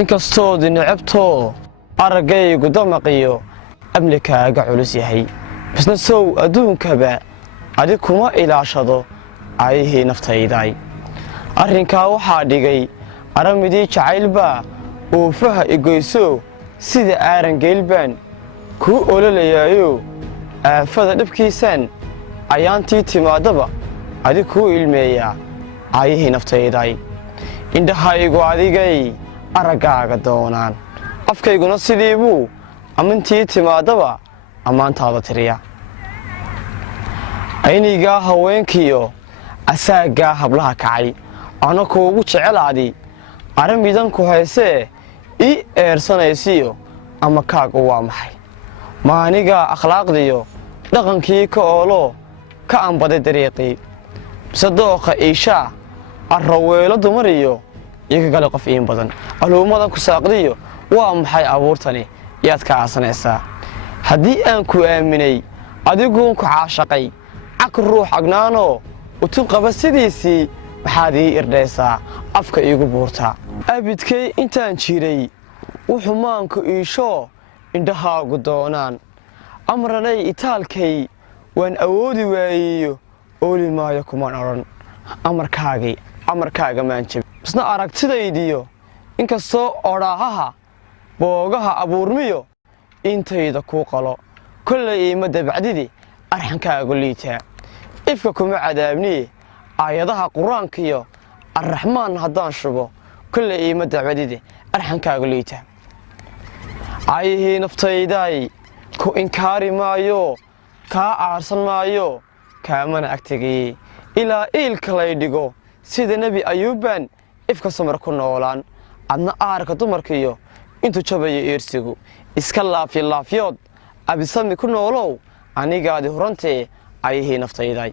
inkastoo dinacabto aragaygu damaqiyo amlikaaga culus yahay bisna sow adduunkaba adi kuma ilaashado aayihii naftayday arrinkaa waxaa dhigay aramidii jacaylbaa uufaha igoyso sida aaran geylbaan kuu ololayaayo aafada dhibkiisaan ayaantii timaadaba adi kuu ilmeeyaa aayihii naftayday indhahaygu adigay araggaaga doonaan afkayguna sidii buu ammintii timaadaba ammaantaada tiriya aynigaa haweenkiyo asaaggaa hablaha kacay ana kuugu jecelaadi aramidanku haysee ii eersanaysiyo ama kaagu waa maxay maanigaa akhlaaqdiyo dhaqankii ka ooloo ka anbaday dariiqii bise dooqa iishaa arraweelo dumar iyo iga gale qof iin badan aluumadan ku saaqdiyo waa maxay abuurtani yaad ka aasanaysaa haddii aan ku aaminay adiguun ku caashaqay cag ruux agnaanoo utub qaba sidiisii maxaad ii irdhaysaa afka iigu buurtaa abidkay intaan jiray wuxuu maanku iishoo indhahaagu doonaan amranay itaalkay waan awoodi waayeeyo ooli maayo kumaan odhan amarkaaga maan jabin isna aragtidaydiyo inkastoo odhaahaha boogaha abuurmiyo intayda kuu qalo kollay iima dabacdidi arxankaagu liitaa ifka kuma cadaabniye aayadaha qur-aankiyo arraxmaan haddaan shubo kollay iima dabacdidi arxankaagu liitaa caayihii naftayday ku inkaari maayo kaa aarsan maayo kaamana agtegaye ilaa iilka lay dhigo sida nebi ayuubbaan ifka samar ku noolaan adna aarka dumarkiyo intuu jabayo eersigu iska laafyood abisami ku noolow anigaadi hurantee ayihii naftayday